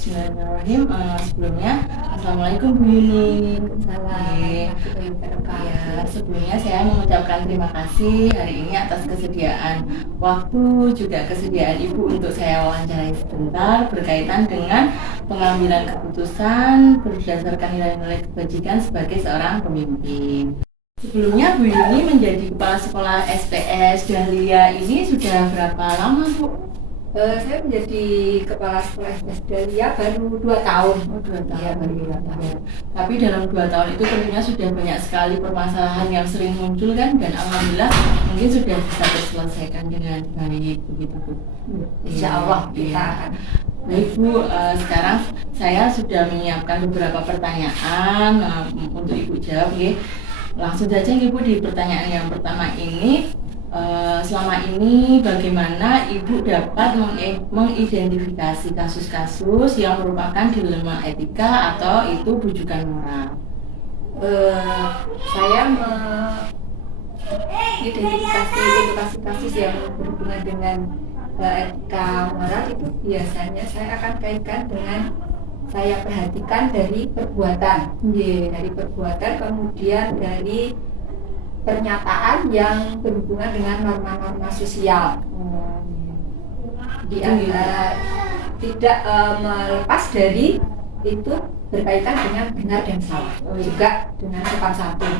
Bismillahirrahmanirrahim. Sebelumnya, Assalamualaikum Bu Yuni. Ya, sebelumnya saya mengucapkan terima kasih hari ini atas kesediaan waktu juga kesediaan Ibu untuk saya wawancarai sebentar berkaitan dengan pengambilan keputusan berdasarkan nilai-nilai kebajikan sebagai seorang pemimpin. Sebelumnya Bu Yuni menjadi kepala sekolah SPS Dahlia ini sudah berapa lama Bu? Saya menjadi kepala sekolah SPS Dahlia baru 2 tahun. Oh, 2 tahun. Ya, baru 2 tahun. Tapi dalam 2 tahun itu tentunya sudah banyak sekali permasalahan yang sering muncul kan, dan alhamdulillah mungkin sudah bisa terselesaikan dengan baik begitu Bu. Insya Allah kita akan. Baik Bu, sekarang saya sudah menyiapkan beberapa pertanyaan untuk Ibu jawab ya. Langsung saja Ibu di pertanyaan yang pertama ini. Selama ini bagaimana Ibu dapat mengidentifikasi kasus-kasus yang merupakan dilema etika atau itu bujukan moral? Saya mengidentifikasi kasus yang berhubungan dengan etika moral itu biasanya saya akan kaitkan dengan saya perhatikan dari perbuatan, dari perbuatan, kemudian dari pernyataan yang berhubungan dengan norma-norma sosial. Tidak melepas dari itu berkaitan dengan benar dan salah, juga dengan sopan santun.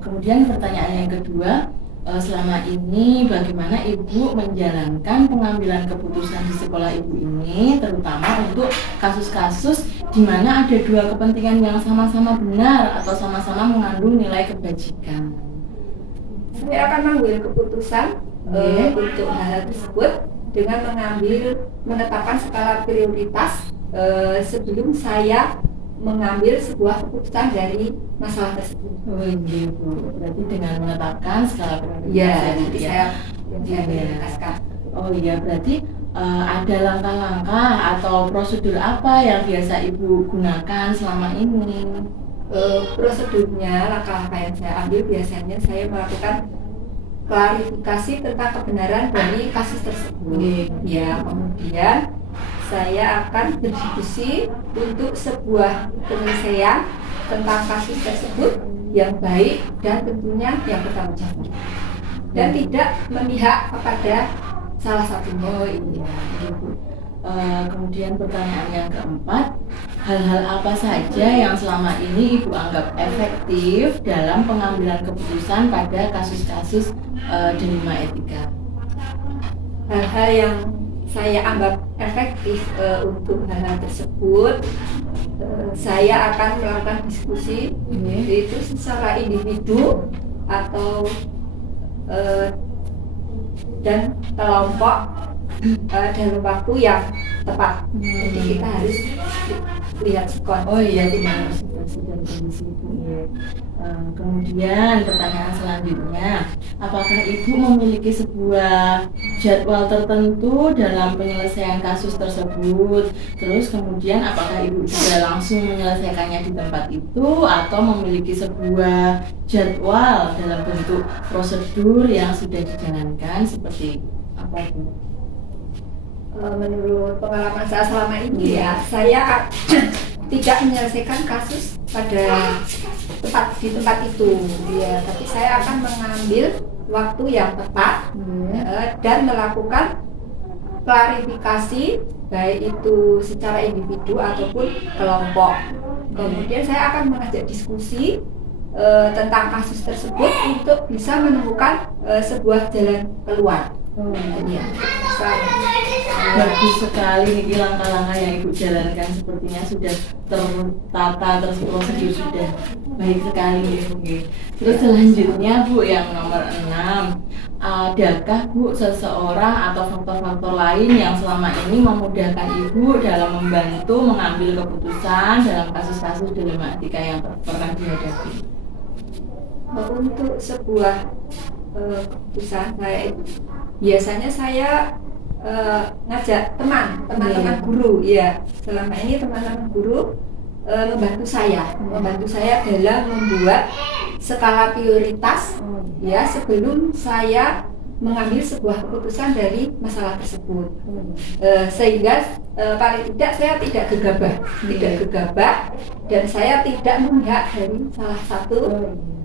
Kemudian pertanyaan yang kedua, selama ini bagaimana Ibu menjalankan pengambilan keputusan di sekolah Ibu ini, terutama untuk kasus-kasus di mana ada dua kepentingan yang sama-sama benar atau sama-sama mengandung nilai kebajikan? Saya akan mengambil keputusan untuk hal tersebut dengan menetapkan skala prioritas sebelum saya mengambil sebuah keputusan dari masalah tersebut. Oh iya Bu, berarti dengan menetapkan skala prioritas. Ya, jadi saya prioritaskan. Oh iya, berarti ada langkah-langkah atau prosedur apa yang biasa Ibu gunakan selama ini? Prosedurnya, langkah-langkah yang saya ambil biasanya saya melakukan klarifikasi tentang kebenaran dari kasus tersebut. Ya, kemudian saya akan berdiskusi untuk sebuah penyelesaian tentang kasus tersebut yang baik dan tentunya yang bertanggung jawab dan tidak memihak kepada salah satunya. Oh iya, Ibu. Kemudian pertanyaan yang keempat, hal-hal apa saja yang selama ini Ibu anggap efektif dalam pengambilan keputusan pada kasus-kasus dilema etika? Hal-hal yang saya anggap efektif untuk hal-hal tersebut, saya akan melakukan diskusi itu secara individu atau dan kelompok dalam waktu yang tepat. Jadi kita harus lihat skor. Oh iya, tidak situasi dan kondisi Ibu. Kemudian pertanyaan selanjutnya, apakah Ibu memiliki sebuah jadwal tertentu dalam penyelesaian kasus tersebut? Terus kemudian apakah Ibu juga langsung menyelesaikannya di tempat itu atau memiliki sebuah jadwal dalam bentuk prosedur yang sudah dijalankan seperti apa itu? Menurut pengalaman saya selama ini saya tidak menyelesaikan kasus pada di tempat itu, tapi saya akan mengambil waktu yang tepat dan melakukan klarifikasi baik itu secara individu ataupun kelompok. Kemudian saya akan mengajak diskusi tentang kasus tersebut untuk bisa menemukan sebuah jalan keluar. Bagus sekali nih langkah-langkah yang Ibu jalankan, sepertinya sudah tertata, terprosedur, sudah baik sekali Ibu. Terus selanjutnya Bu, yang nomor 6, adakah Bu seseorang atau faktor-faktor lain yang selama ini memudahkan Ibu dalam membantu mengambil keputusan dalam kasus-kasus dilema etika yang pernah dihadapi? Untuk sebuah keputusan saya itu biasanya saya ngajak teman-teman guru. Selama ini teman-teman guru membantu saya dalam membuat skala prioritas sebelum saya mengambil sebuah keputusan dari masalah tersebut. Sehingga paling tidak saya tidak gegabah dan saya tidak memihak dari salah satu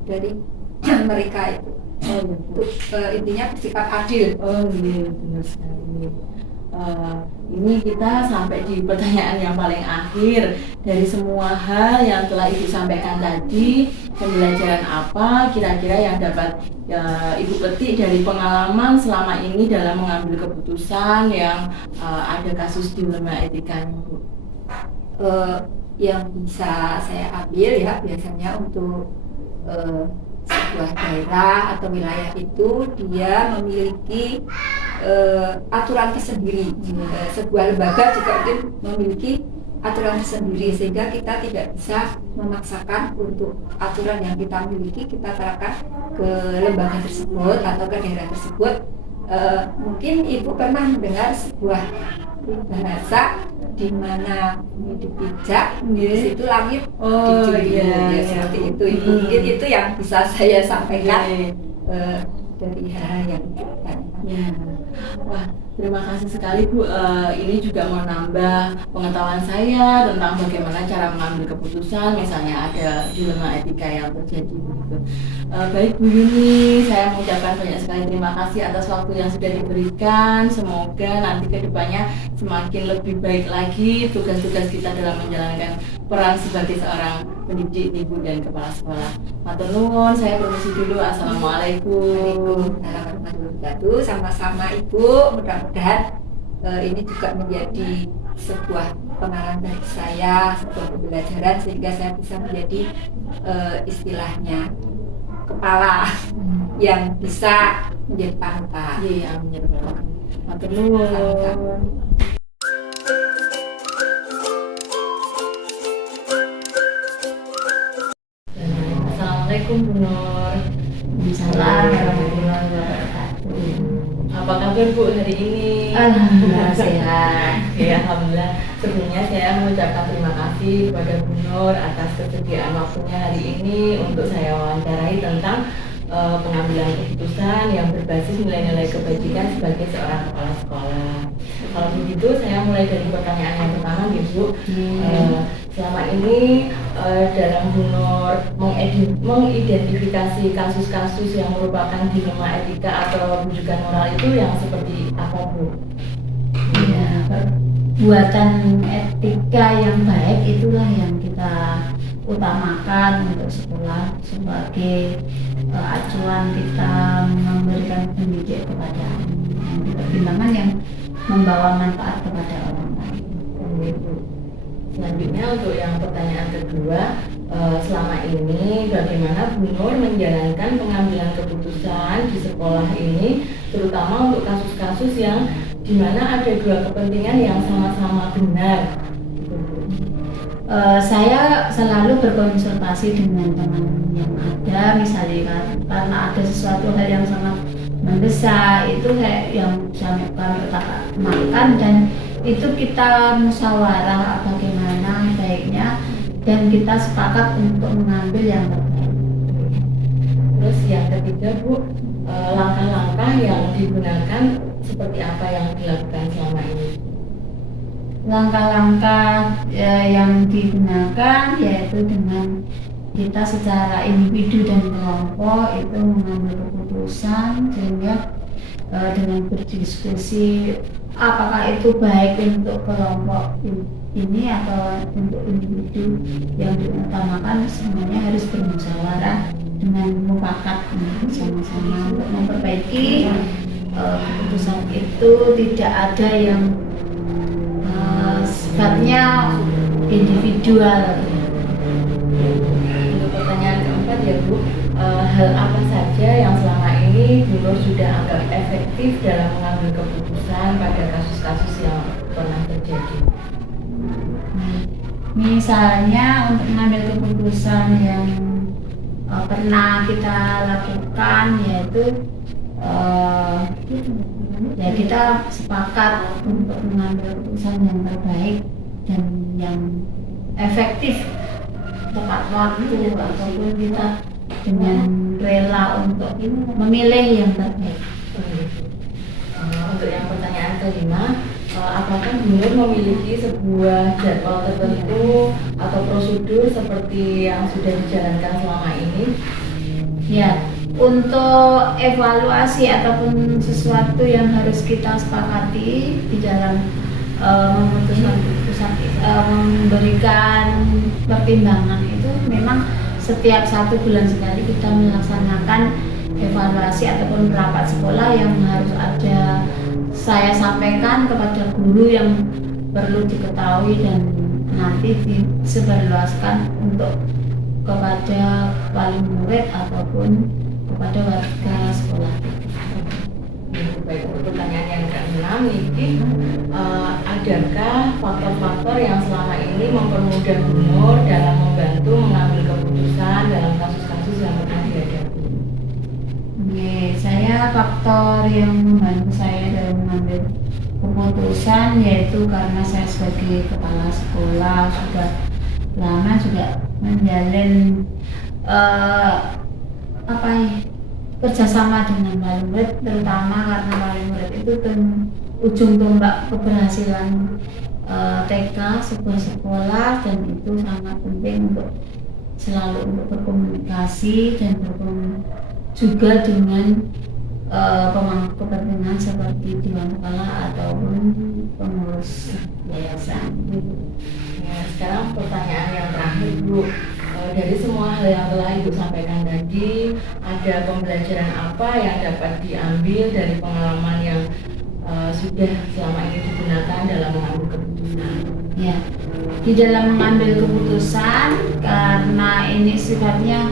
dari mereka itu. Intinya bersikap adil. Benar sekali. Ini kita sampai di pertanyaan yang paling akhir. Dari semua hal yang telah Ibu sampaikan tadi, pembelajaran apa kira-kira yang dapat Ibu petik dari pengalaman selama ini dalam mengambil keputusan yang ada kasus dilema etikanya, Bu? Yang bisa saya ambil ya biasanya untuk sebuah daerah atau wilayah itu dia memiliki aturan tersendiri. Sebuah lembaga juga mungkin memiliki aturan tersendiri sehingga kita tidak bisa memaksakan untuk aturan yang kita miliki kita terapkan ke lembaga tersebut atau ke daerah tersebut. Mungkin Ibu pernah mendengar sebuah bahasa di mana bumi dipijak, di situ langit dijunjung, ya seperti itu. Mungkin itu yang bisa saya sampaikan dari hal yang ditanyakan. Wah, terima kasih sekali, Bu. Ini juga menambah pengetahuan saya tentang bagaimana cara mengambil keputusan, misalnya ada dilema etika yang terjadi begitu. Baik Bu Yuni, saya mengucapkan banyak sekali terima kasih atas waktu yang sudah diberikan. Semoga nanti kedepannya semakin lebih baik lagi tugas-tugas kita dalam menjalankan peran sebagai seorang pendidik, ibu dan kepala sekolah. Matur nuwun, saya permisi dulu. Assalamualaikum. Waalaikumsalam. Sama-sama Ibu, mudah-mudahan ini juga menjadi sebuah pengalaman dari saya, sebuah pembelajaran sehingga saya bisa menjadi istilahnya kepala yang bisa menjadi panutan. Iya, amin. Matur nuwun. Assalamualaikum Bu Nur. Assalamualaikum warahmatullahi wabarakatuh. Apa kabar Bu hari ini? Alhamdulillah sehat. Ya, alhamdulillah. Sebelumnya saya mengucapkan terima kasih kepada Bu Nur atas kesediaan waktunya hari ini untuk saya wawancarai tentang pengambilan keputusan yang berbasis nilai-nilai kebajikan sebagai seorang kepala sekolah. Kalau begitu saya mulai dari pertanyaan yang pertama nih Bu. Selama ini dalam Bu Nur mengidentifikasi kasus-kasus yang merupakan dilema etika atau rujukan moral itu yang seperti apa Bu? Ya, perbuatan etika yang baik itulah yang kita utamakan untuk sekolah sebagai acuan kita memberikan pendidik kepada pertimbangan yang membawa manfaat kepada orang lain. Selanjutnya untuk yang pertanyaan kedua, selama ini bagaimana Bu Nur menjalankan pengambilan keputusan di sekolah ini, terutama untuk kasus-kasus yang dimana ada dua kepentingan yang sama-sama benar? Saya selalu berkonsultasi dengan teman yang ada, misalnya karena ada sesuatu hal yang sangat mendesak itu kayak yang kami utamakan dan itu kita musyawarah bagaimana baiknya dan kita sepakat untuk mengambil yang terbaik. Terus yang ketiga Bu, langkah-langkah yang digunakan seperti apa yang dilakukan selama ini? Langkah-langkah yang digunakan yaitu dengan kita secara individu dan kelompok itu mengambil keputusan sehingga dengan berdiskusi apakah itu baik untuk kelompok ini atau untuk individu yang diutamakan, semuanya harus bermusyawarah dengan mufakat sama-sama untuk memperbaiki keputusan itu. Tidak ada yang sifatnya individual. Untuk pertanyaan keempat ya Bu, hal apa saja yang selama ini Bu Nur sudah anggap efektif dalam mengambil keputusan pada kasus-kasus yang pernah terjadi? Misalnya untuk mengambil keputusan yang pernah kita lakukan yaitu ya kita sepakat untuk mengambil keputusan yang terbaik dan yang efektif tepat waktu ataupun kita dengan rela untuk memilih yang terbaik. untuk yang pertanyaan kelima, apakah Gubernur memiliki sebuah jadwal tertentu atau prosedur seperti yang sudah dijalankan selama ini? Ya, untuk evaluasi ataupun sesuatu yang harus kita sepakati di dalam memutuskan keputusan, memberikan pertimbangan itu memang setiap 1 bulan sekali kita melaksanakan evaluasi ataupun rapat sekolah yang harus ada saya sampaikan kepada guru yang perlu diketahui dan nanti disebarluaskan untuk kepada wali murid ataupun kepada warga sekolah. Baik, untuk pertanyaan yang ke-6 Niki, adakah faktor-faktor yang selama ini mempermudah Gubernur dalam membantu mengambil keputusan dalam kasus-kasus yang pernah dihadapi? Oke, saya faktor yang membantu saya dalam mengambil keputusan yaitu karena saya sebagai kepala sekolah sudah lama juga menjalin kerjasama dengan wali murid, terutama karena wali murid itu ujung tombak keberhasilan TK sebuah sekolah, dan itu sangat penting untuk selalu untuk berkomunikasi dan juga dengan pemangku kepentingan seperti dewan kepala ataupun pengurus yayasan. Ya, sekarang pertanyaan yang terakhir Bu, dari semua hal yang telah Ibu sampaikan tadi, ada pembelajaran apa yang dapat diambil dari pengalaman yang sudah selama ini digunakan dalam mengambil keputusan? Ya, di dalam mengambil keputusan, karena ini sifatnya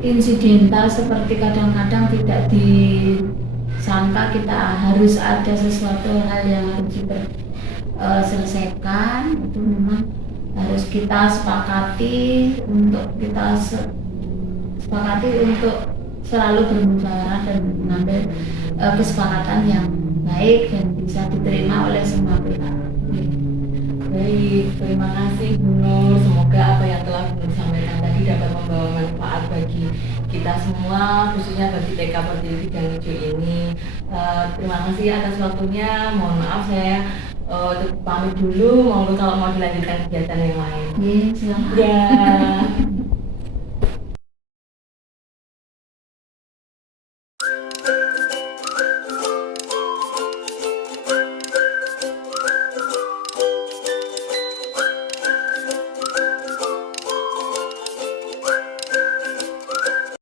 insidental, seperti kadang-kadang tidak disangka kita harus ada sesuatu hal yang harus selesaikan, itu memang harus kita sepakati untuk selalu bermusyawarah dan mengambil kesepakatan yang baik dan bisa diterima oleh semua pihak. Baik, terima kasih Bu Nur. Semoga apa yang telah Bu Nur sampaikan tadi dapat membawa manfaat bagi kita semua, khususnya bagi TK Pertiwi dan Hijau ini. Terima kasih atas waktunya. Mohon maaf saya pamit dulu. Monggo kalau mau dilanjutkan kegiatan yang lain. Iya, silakan. Ya.